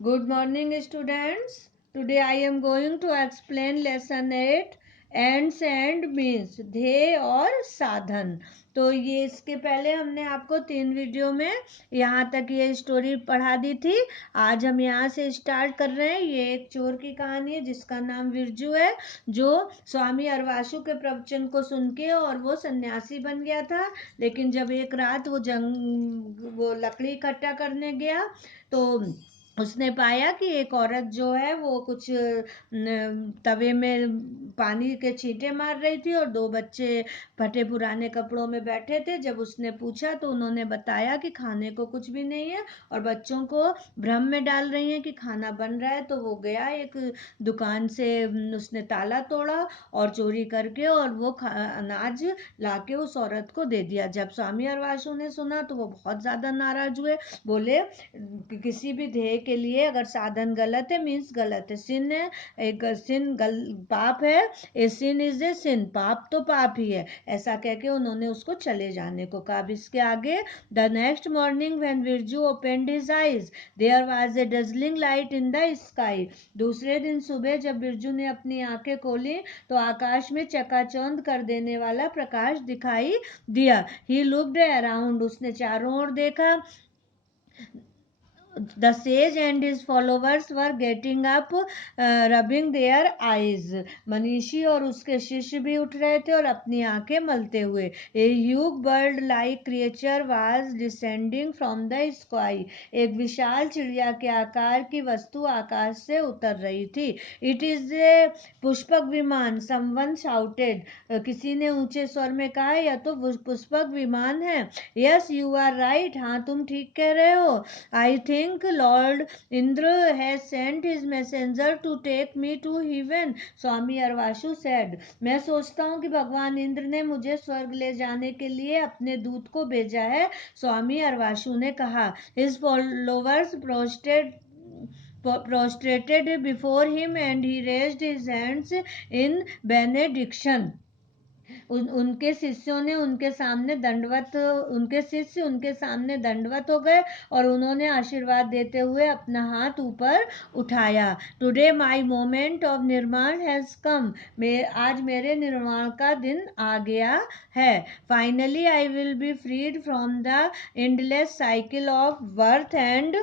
Good morning, students. Today I am going to explain lesson 8 ends and means ध्येय और साधन। तो ये इसके पहले हमने आपको 3 वीडियो में यहाँ तक ये स्टोरी पढ़ा दी थी। आज हम यहाँ से स्टार्ट कर रहे हैं। ये एक चोर की कहानी है जिसका नाम बिरजू है, जो स्वामी अरवासु के प्रवचन को सुन के और वो सन्यासी बन गया था। लेकिन जब एक रात वो लकड़ी इकट्ठा करने गया तो उसने पाया कि एक औरत जो है वो कुछ तवे में पानी के छींटे मार रही थी और 2 बच्चे फटे पुराने कपड़ों में बैठे थे। जब उसने पूछा तो उन्होंने बताया कि खाने को कुछ भी नहीं है और बच्चों को भ्रम में डाल रही हैं कि खाना बन रहा है। तो वो गया एक दुकान से, उसने ताला तोड़ा और चोरी करके और वो अनाज लाके उस औरत को दे दिया। जब स्वामी अरवासु ने सुना तो वो बहुत ज़्यादा नाराज हुए। बोले किसी भी ध्येय के लिए अगर साधन गलत है मीन्स गलत है, सिन है, एक पाप है, ए सिन इज ए सिन, पाप तो पाप ही है। ऐसा कह के उन्होंने उसको चले जाने को कहा। अब इसके आगे, the next morning when Birju opened his eyes there was a dazzling light in the sky. दूसरे दिन सुबह जब बिरजू ने अपनी आंखें खोली तो आकाश में चकाचौंध कर देने वाला प्रकाश दिखाई दिया। ही लुक्ड अराउंड, उसने चारों ओर देखा। The sage and his followers were getting up, rubbing their eyes. मनीषी और उसके शिष्य भी उठ रहे थे और अपनी आंखें मलते हुए। A huge bird-like creature was descending from the sky. एक विशाल चिड़िया के आकार की वस्तु आकाश से उतर रही थी। It is a पुष्पक विमान, someone shouted. किसी ने ऊंचे स्वर में कहा, यह तो पुष्पक विमान है। Yes, you are right. हाँ, तुम ठीक कह रहे हो। I think Lord Indra has sent his messenger to take me to heaven, Swami Arvashu said. मैं सोचता हूँ कि भगवान इंद्र ने मुझे स्वर्ग ले जाने के लिए अपने दूत को भेजा है, स्वामी अरवासु ने कहा। His followers prostrated before him and he raised his hands in benediction. उनके शिष्यों ने उनके सामने दंडवत उनके शिष्य उनके सामने दंडवत हो गए और उन्होंने आशीर्वाद देते हुए अपना हाथ ऊपर उठाया। टुडे माई मोमेंट ऑफ निर्माण हैज कम, आज मेरे निर्माण का दिन आ गया है। Finally I will be freed from the endless cycle of birth and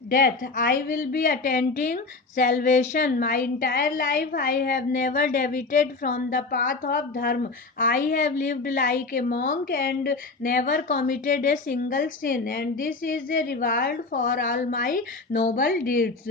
death. I will be attending salvation. My entire life I have never deviated from the path of dharma. I have lived like a monk and never committed a single sin, and this is a reward for all my noble deeds.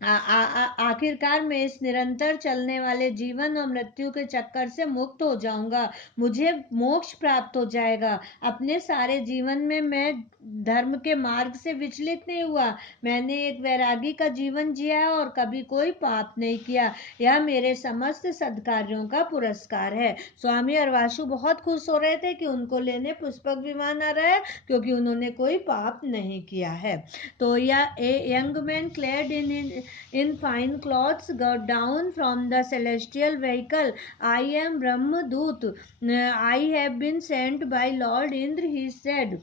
आखिरकार मैं इस निरंतर चलने वाले जीवन और मृत्यु के चक्कर से मुक्त हो जाऊंगा, मुझे मोक्ष प्राप्त हो जाएगा। अपने सारे जीवन में मैं धर्म के मार्ग से विचलित नहीं हुआ। मैंने एक वैरागी का जीवन जिया है और कभी कोई पाप नहीं किया। यह मेरे समस्त सद्कार्यों का पुरस्कार है। स्वामी अरवासु बहुत खुश हो रहे थे कि उनको लेने पुष्पक विमान आ रहा है, क्योंकि उन्होंने कोई पाप नहीं किया है। तो यह a young man clad in fine clothes got down from the celestial vehicle. I am Brahmadut. I have been sent by Lord Indra, he said.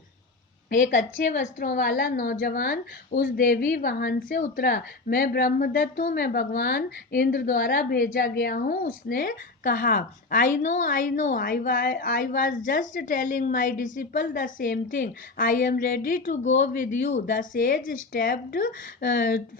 एक अच्छे वस्त्रों वाला नौजवान उस देवी वाहन से उतरा। मैं ब्रह्मदत्त हूँ, मैं भगवान इंद्र द्वारा भेजा गया हूँ, उसने कहा। I know I was just telling my disciple the same thing. I am ready to go with you, the sage stepped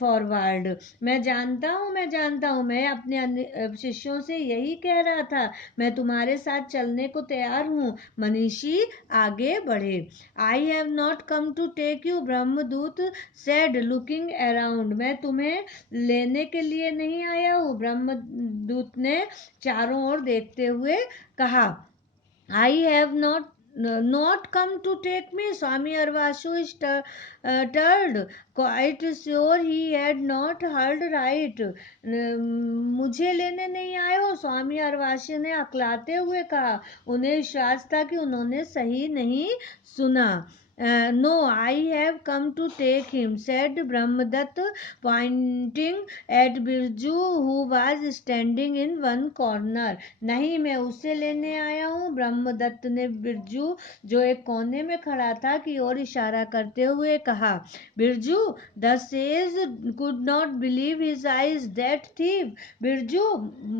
forward. मैं जानता हूँ, मैं अपने शिष्यों से यही कह रहा था। मैं तुम्हारे साथ चलने को तैयार हूँ। मनीषी आगे बढ़े। I have not come to take you, Brahmadoot said looking around. मैं तुम्हें लेने के लिए नहीं आया हूँ, ब्रह्मदूत ने चारों ओर देखते हुए कहा। I have not come to take me, Swami Arvasu stuttered, quite sure he had not heard right. मुझे लेने नहीं आए हो, स्वामी अरवासी ने अकलाते हुए कहा। उन्हें विश्वास था कि उन्होंने सही नहीं सुना। No, I have come to take him, said Brahmadatt, pointing at Birju who was standing in one corner. नहीं, मैं उसे लेने आया हूँ, ब्रह्मदत्त ने बिरजू जो एक कोने में खड़ा था की ओर इशारा करते हुए कहा। Birju, the sage could not believe his eyes. That thief, Birju,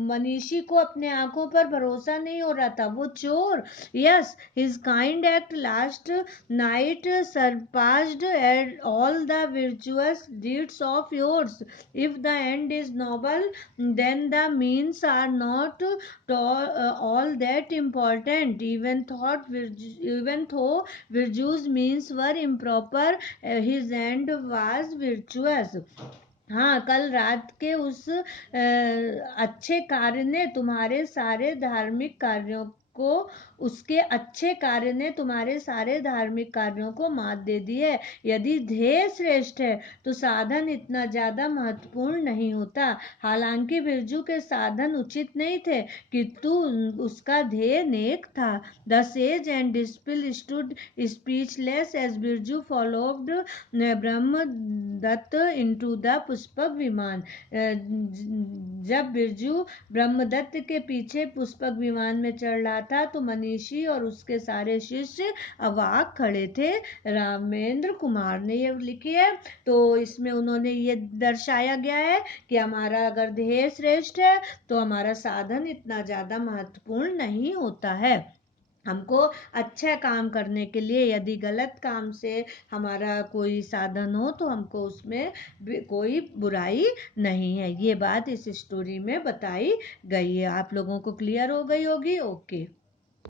मनीषी को अपने आंखों पर भरोसा नहीं हो रहा था, वो चोर. Yes, his kind act last night surpassed all the virtuous deeds of yours. If the end is noble, then the means are not all that important. Even though virtue's means were improper, his end was virtuous. हाँ, कल रात के उस अच्छे कार्य ने तुम्हारे सारे धार्मिक कार्यों को उसके अच्छे कार्य ने तुम्हारे सारे धार्मिक कार्यों को मात दे दी है. यदि ध्येय श्रेष्ठ है तो साधन इतना ज्यादा महत्वपूर्ण नहीं होता. हालांकि बिरजू के साधन उचित नहीं थे, किंतु उसका ध्येय नेक था. The sage and disciple stood speechless as Birju followed Brahmadatta into the Pushpaka Vimana. जब बिरजू ब्रह्मदत्त के पीछे पुष्पक विमान में चढ़ रहा था तो मनीषी और उसके सारे शिष्य अवाक खड़े थे. रामेंद्र कुमार ने ये लिखी है. तो इसमें उन्होंने ये दर्शाया गया है कि हमारा अगर ध्येय श्रेष्ठ है तो हमारा साधन इतना ज्यादा महत्वपूर्ण नहीं होता है. हमको अच्छा काम करने के लिए यदि गलत काम से हमारा कोई साधन हो तो हमको उसमें कोई बुराई नहीं है. ये बात इस स्टोरी में बताई गई है. आप लोगों को क्लियर हो गई होगी. ओके.